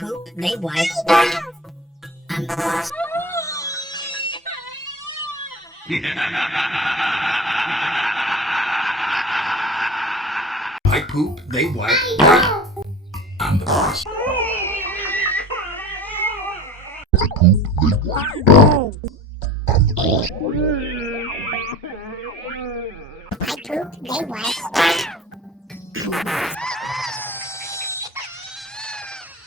poop, they wipe. I'm the boss. I poop, they wipe. I'm the boss. I poop, they wipe. I'm the boss. I poop, they wipe. I'm the boss.